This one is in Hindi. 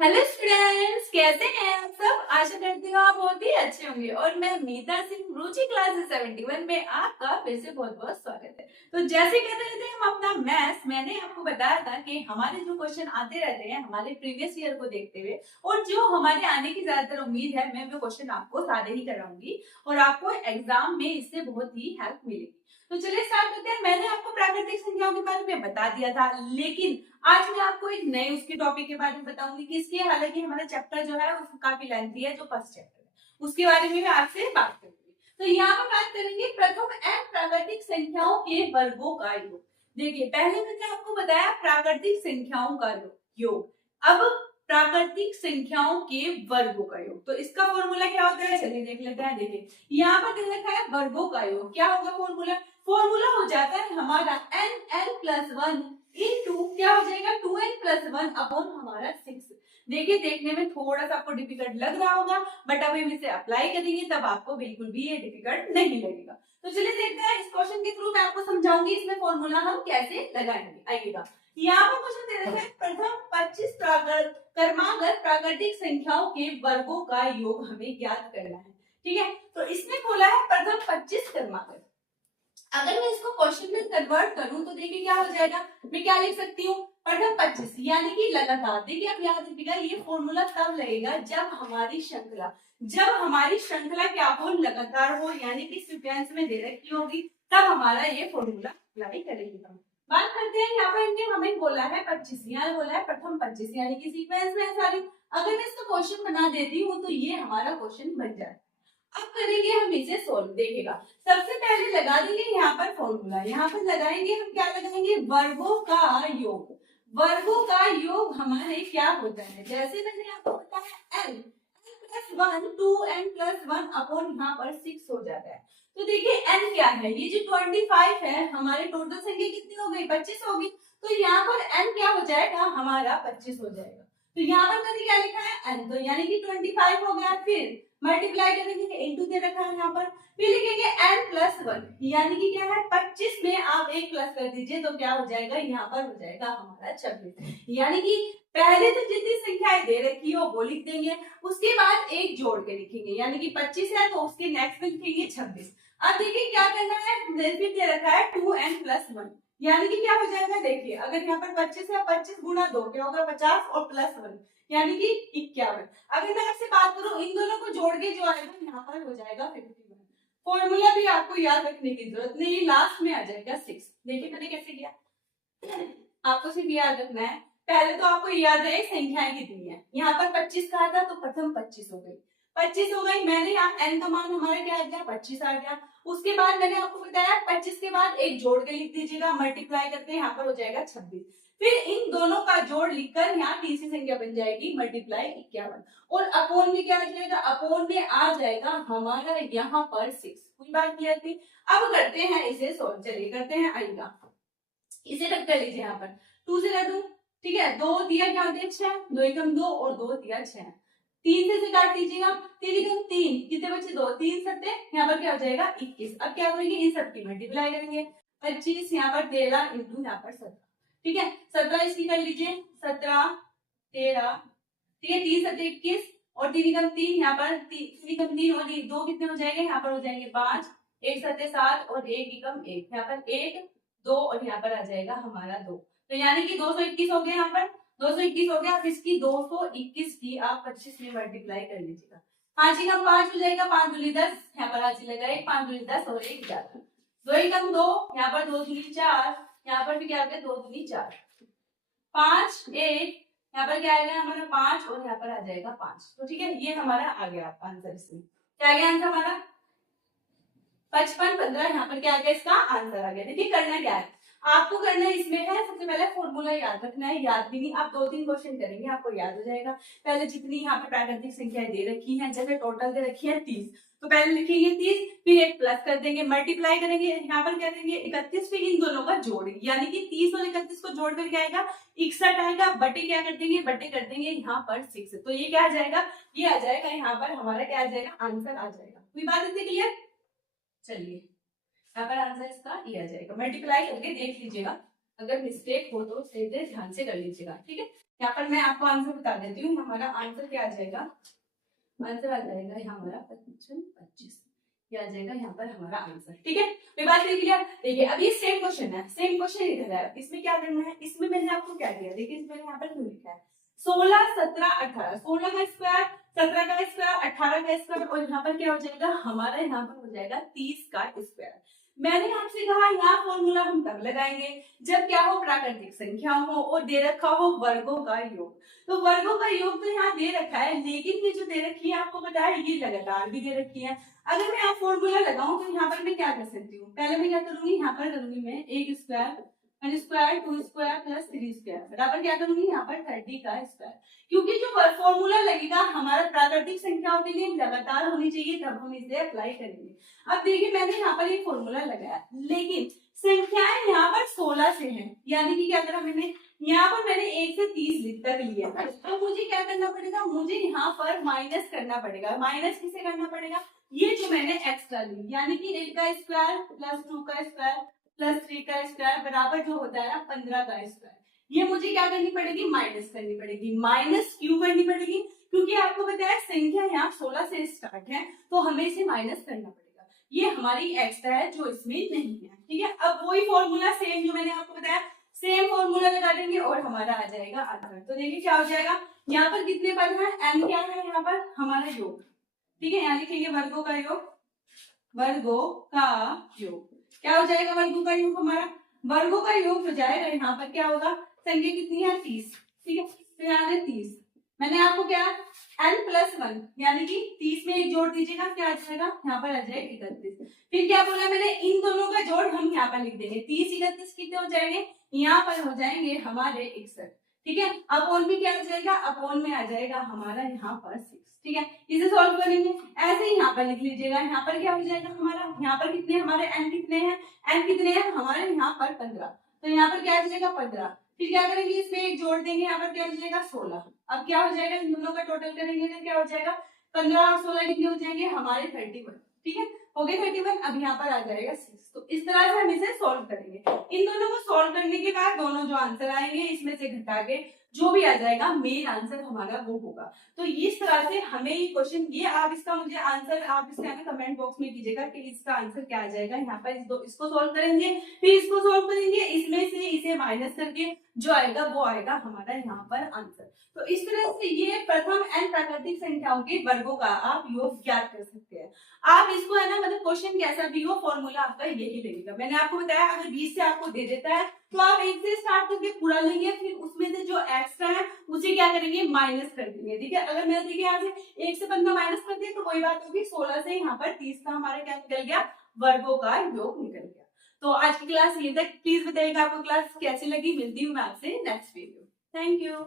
हेलो स्टूडेंट्स, कैसे हैं आप सब। आशा करती हूँ आप बहुत ही अच्छे होंगे और मैं मीता सिंह रुचि क्लासेस 71 में आपका फिर से बहुत बहुत स्वागत है। तो जैसे कह रहे थे हम अपना मैथ्स, मैंने आपको बताया था कि हमारे जो क्वेश्चन आते रहते हैं हमारे प्रीवियस ईयर को देखते हुए और जो हमारे आने की ज्यादातर उम्मीद है, मैं वो क्वेश्चन आपको सारे ही कराऊंगी और आपको एग्जाम में इससे बहुत ही हेल्प मिलेगी। तो चलिए स्टार्ट करते हैं। मैंने आपको प्राकृतिक संख्याओं के बारे में बता दिया था, लेकिन आज मैं आपको एक नए उसके टॉपिक के बारे में बताऊंगी कि इसके, हालांकि हमारा चैप्टर जो है वो काफी लेंथी है, जो फर्स्ट चैप्टर है उसके बारे में मैं आपसे बात करूंगी। तो यहाँ पर बात करेंगे प्रथम एन प्राकृतिक संख्याओं के वर्गों का योग। देखिए, पहले मैंने आपको बताया प्राकृतिक संख्याओं का योग, अब प्राकृतिक संख्याओं के वर्गों का योग। तो इसका फॉर्मूला क्या होता है, चलिए देख लेते हैं। देखिए, यहाँ पर दे रखा है वर्गों का योग। क्या होगा फॉर्मूला? फॉर्मूला हो जाता है हमारा n+1 इनटू क्या हो जाएगा 2n+1 अपॉन हमारा 6। देखिए, देखने में थोड़ा सा आपको डिफिकल्ट लग रहा होगा, बट अब हम इसे अप्लाई करेंगे तब आपको बिल्कुल भी ये डिफिकल्ट नहीं लगेगा। तो चलिए देखते हैं, इस क्वेश्चन के थ्रू मैं आपको समझाऊंगी इसमें फॉर्मूला हम कैसे लगाएंगे। आइएगा, यहाँ पर क्वेश्चन दे रखे हैं प्रथम 25 क्रमागत प्राकृतिक संख्याओं के वर्गों का योग हमें ज्ञात करना है। ठीक है, तो इसने बोला है प्रथम 25 क्रमागत। अगर मैं इसको क्वेश्चन में कन्वर्ट करूं तो देखिए क्या हो जाएगा। मैं क्या लिख सकती हूँ, प्रथम 25 यानी कि लगातार। देखिए, आप याद रखिएगा, ये फॉर्मूला तब लगेगा जब हमारी श्रृंखला क्या हो, लगातार हो, यानी कि सीक्वेंस में दे रखी होगी, तब हमारा ये फॉर्मूला अप्लाई करेगी। बात करते हैं, यहाँ पर हमें बोला है 25, यहाँ बोला है प्रथम 25 यानी कि सीक्वेंस में है सारी। अगर मैं इसको क्वेश्चन बना देती हूँ तो ये हमारा क्वेश्चन बन जाए। अब करेंगे हम इसे सोल्व। देखिएगा, सबसे पहले लगा देंगे यहाँ पर फॉर्मूला। यहाँ पर लगाएंगे हम, क्या लगाएंगे, वर्गों का योग। वर्गों का योग हमारे क्या होता है, जैसे मैंने आपको बताया n+1 2n+1 अपॉन यहाँ पर 6 हो जाता है। तो देखिए n क्या है, ये जो 25 है, हमारे टोटल संख्या कितनी हो गई, 25 होगी। तो यहाँ पर n क्या हो जाएगा, हमारा 25 हो जाएगा। तो यहाँ पर मैंने क्या लिखा है, n, तो यानी कि 25 हो गया। फिर मल्टीप्लाई करेंगे, इंटू दे रखा है यहाँ पर। फिर लिखेंगे n+1 यानी कि क्या है, 25 में आप एक प्लस कर दीजिए तो क्या हो जाएगा, यहाँ पर हो जाएगा हमारा 26। यानी कि पहले तो जितनी संख्याएं दे रखी हो वो लिख देंगे, उसके बाद एक जोड़ के लिखेंगे, यानी कि 25 है तो उसके नेक्स्ट में लिखेंगे 26। अब देखिए क्या करना है, फिर दे रखा है 2n+1 यानी कि क्या हो जाएगा। देखिए, अगर यहाँ पर 25 है, 25 गुणा 2 क्या होगा, 50 और +1 यानी कि 51। अगर मैं आपसे बात करूं, इन दोनों को जोड़ के जो आएगा यहाँ पर हो जाएगा 51। फॉर्मूला भी आपको याद रखने की जरूरत नहीं, लास्ट में आ जाएगा 6। देखिए मैंने कैसे किया, आपको सिर्फ याद रखना है। पहले तो आपको याद रहे संख्याएं कितनी है। यहाँ पर 25 कहा था तो प्रथम 25 हो गई, 25 हो गई। मैंने यहाँ n का मान हमारा क्या आ गया, 25 आ गया। उसके बाद मैंने आपको बताया 25 के बाद एक जोड़ के लिख दीजिएगा, मल्टीप्लाई करके यहाँ पर हो जाएगा 26। फिर इन दोनों का जोड़ लिखकर यहाँ तीसरी संख्या बन जाएगी मल्टीप्लाई 51 और अपॉन में क्या आ जाएगा, अपॉन में आ जाएगा हमारा यहाँ पर 6। कोई बात नहीं आती। अब करते हैं इसे सोल्व, चलिए करते हैं। आइएगा, इसे रख कर लीजिए यहाँ पर, 2 से रख दूं, ठीक है। 2 दिया क्या होते हैं 6, 2 एकम 2 और 2 दिया 6। 3 से काट दीजिएगा, 3 एकम 3, कितने बचे 2, 3 सत्ते, यहाँ पर क्या हो जाएगा 21। अब क्या करेंगे, इन सबकी मल्टीप्लाई करेंगे, 25 यहाँ पर 13 इंटू यहाँ पर 17, ठीक है। 17 इसकी कर लीजिए, 17 13, ठीक है। 3 सत्ते 21 और 3 एकम 3, यहाँ पर 3 एकम 3 और 2 कितने हो जाएंगे, यहाँ पर हो जाएंगे 5, 1 सत्ते 7 और 1 एकम 1, यहाँ पर 1 2 और यहाँ पर आ जाएगा हमारा 2। तो यानी कि 221 हो गया, यहाँ पर 221 हो गया। आप इसकी 221 की आप 25 में मल्टीप्लाई कर लीजिएगा। 5 एकम 5 हो जाएगा, 5 दूनी 10, यहाँ पर हाजी लगा 1, 5 दूनी 10 और 1 11, 2 एकम 2, यहाँ पर 2 दूनी 4, यहाँ पर भी क्या हो गया 2 दूनी 4, 5 1, यहाँ पर क्या आएगा हमारा 5 और यहाँ पर आ जाएगा 5। तो ठीक है, ये हमारा आ गया आपका आंसर। इसमें क्या आ गया आंसर हमारा 55 15, यहाँ पर क्या आ गया, इसका आंसर आ गया। देखिए करना क्या है, आपको करना है इसमें है, सबसे पहले फॉर्मूला याद रखना है। याद भी नहीं, आप 2-3 क्वेश्चन करेंगे आपको याद हो जाएगा। पहले जितनी यहाँ पे प्राकृतिक संख्याएं दे रखी हैं, जैसे टोटल दे रखी है 30, तो पहले लिखेंगे 30, फिर एक प्लस कर देंगे, मल्टीप्लाई करेंगे, यहाँ पर क्या देंगे 31, फिर इन दोनों का जोड़, यानी कि 30 और 31 को जोड़ कर क्या आएगा 61 आएगा, बटे क्या कर देंगे, बटे कर देंगे यहाँ पर 6। तो ये क्या आ जाएगा, ये आ जाएगा यहाँ पर हमारा क्या आ जाएगा, आंसर आ जाएगा। कोई बात इतनी क्लियर। चलिए, यहाँ पर आंसर इसका ये आ जाएगा, मल्टीप्लाई करके देख लीजिएगा। अगर मिस्टेक हो तो सीधे ध्यान से कर लीजिएगा, ठीक है। यहाँ पर मैं आपको आंसर बता देती हूँ, हमारा आंसर क्या आ जाएगा, आंसर आ जाएगा यहाँ हमारा 25, ये आ जाएगा यहाँ पर हमारा आंसर, ठीक है। ये बात देख लिया। देखिए अभी सेम क्वेश्चन है, सेम क्वेश्चन इधर है, इसमें क्या करना है, इसमें मैंने आपको क्या दिया, देखिए इसमें यहाँ पर क्यों लिखा है 16 17 18, 16 का स्क्वायर, 17 का स्क्वायर, 18 का स्क्वायर, और यहाँ पर क्या हो जाएगा हमारा, यहाँ पर हो जाएगा 30 का स्क्वायर। मैंने आपसे कहा यहाँ फॉर्मूला हम तब लगाएंगे जब क्या हो, प्राकृतिक संख्या हो और दे रखा हो वर्गों का योग। तो वर्गों का योग तो यहाँ दे रखा है, लेकिन ये जो दे रखी है आपको पता है ये लगातार भी दे रखी है। अगर मैं आप फॉर्मूला लगाऊं तो यहाँ पर मैं क्या कर सकती हूँ, पहले मैं क्या करूंगी, यहाँ पर करूंगी मैं एक square, n square, 2 square plus 3 square बराबर क्या करूंगी यहाँ पर 30 का स्क्वायर, क्योंकि जो फॉर्मूला लगेगा हमारा प्राकृतिक संख्याओं के लिए लगातार होनी चाहिए, तब हम इसे अप्लाई करेंगे। अब देखिए मैंने यहाँ पर एक फॉर्मूला लगाया, लेकिन संख्याएं यहाँ पर 16 से हैं, यानी कि क्या करा मैंने, यहाँ पर मैंने 1 से 30 तक लिया, तो मुझे क्या करना पड़ेगा, मुझे यहाँ पर माइनस करना पड़ेगा। माइनस किसे करना पड़ेगा, ये जो मैंने एक्स्ट्रा ली, यानी कि 1 का स्क्वायर प्लस 2 का स्क्वायर प्लस 3 का स्क्वायर बराबर जो होता है ना 15 का स्क्वायर, ये मुझे क्या करनी पड़ेगी, माइनस करनी पड़ेगी। माइनस क्यों करनी पड़ेगी, क्योंकि आपको पता है संख्या यहाँ 16 से स्टार्ट है, तो हमें इसे माइनस करना पड़ेगा। ये हमारी एक्स्ट्रा है जो इसमें नहीं है, ठीक है। अब वही फॉर्मूला सेम जो मैंने आपको बताया, सेम फॉर्मूला लगा देंगे और हमारा आ जाएगा आंसर। तो देखिए क्या हो जाएगा, यहाँ पर कितने पद हैं, एन क्या है यहाँ पर हमारा योग, ठीक है। यहाँ लिखेंगे वर्गों का योग, वर्गों का योग क्या हो जाएगा, वर्गों का योग हमारा, वर्गों का योग हो जाएगा यहाँ पर क्या होगा, संख्या कितनी है 30, ठीक है। तो यहाँ है 30, मैंने आपको क्या n+1 यानी कि 30 में एक जोड़ दीजिएगा, क्या आ जाएगा यहाँ पर आ जाएगा 31। फिर क्या बोला मैंने, इन दोनों का जोड़ हम यहाँ पर लिख देंगे, 30 31 कितने हो जाएंगे, यहाँ पर हो जाएंगे हमारे 61, ठीक है। अपोन में क्या आ जाएगा, अपोन में आ जाएगा हमारा यहाँ पर 6, ठीक है। इसे सॉल्व करेंगे, ऐसे ही यहाँ पर लिख लीजिएगा, यहाँ पर क्या हो जाएगा हमारा, यहाँ पर कितने हमारे n कितने हैं, n कितने हैं हमारे यहाँ पर 15, तो यहाँ पर क्या आ जाएगा 15। फिर क्या करेंगे, इसमें एक जोड़ देंगे, यहाँ पर क्या हो जाएगा 16। अब क्या हो जाएगा, इन दोनों का टोटल करेंगे तो क्या हो जाएगा 15 और 16 कितने हो जाएंगे हमारे 31, ठीक है, हो गए 31। अब यहाँ पर आ जाएगा 6। तो इस तरह से हम इसे सॉल्व करेंगे। इन दोनों को सॉल्व करने के बाद दोनों जो आंसर आएंगे इसमें से घटा के जो भी आ जाएगा मेन आंसर हमारा वो होगा। तो इस तरह से हमें ये क्वेश्चन, ये आप इसका मुझे आंसर आप इसका ना कमेंट बॉक्स में कीजिएगा कि इसका आंसर क्या आ जाएगा। यहाँ पर इसको सॉल्व करेंगे, फिर इसको सॉल्व करेंगे, इसमें से इसे माइनस करके जो आएगा वो आएगा हमारा यहाँ पर आंसर। तो इस तरह से ये प्रथम n प्राकृतिक संख्याओं के वर्गों का आप योग ज्ञात कर सकते हैं। आप इसको है ना, मतलब क्वेश्चन कैसा भी हो फॉर्मूला आपका यही लगेगा। मैंने आपको बताया अगर 20 से आपको दे देता है तो आप 1 से स्टार्ट करके पूरा लेंगे, फिर उसमें से जो एक्स्ट्रा है उसे क्या करेंगे, माइनस कर देंगे। ठीक है, अगर मैं देखिए यहाँ से 1 से 15 माइनस कर दिए तो वही बात होगी 16 से यहाँ पर 30 का हमारा क्या निकल गया, वर्गों का योग निकल गया। तो आज की क्लास ये तक। प्लीज बताइएगा आपको क्लास कैसी लगी। मिलती हूँ मैं आपसे नेक्स्ट वीडियो। Thank you.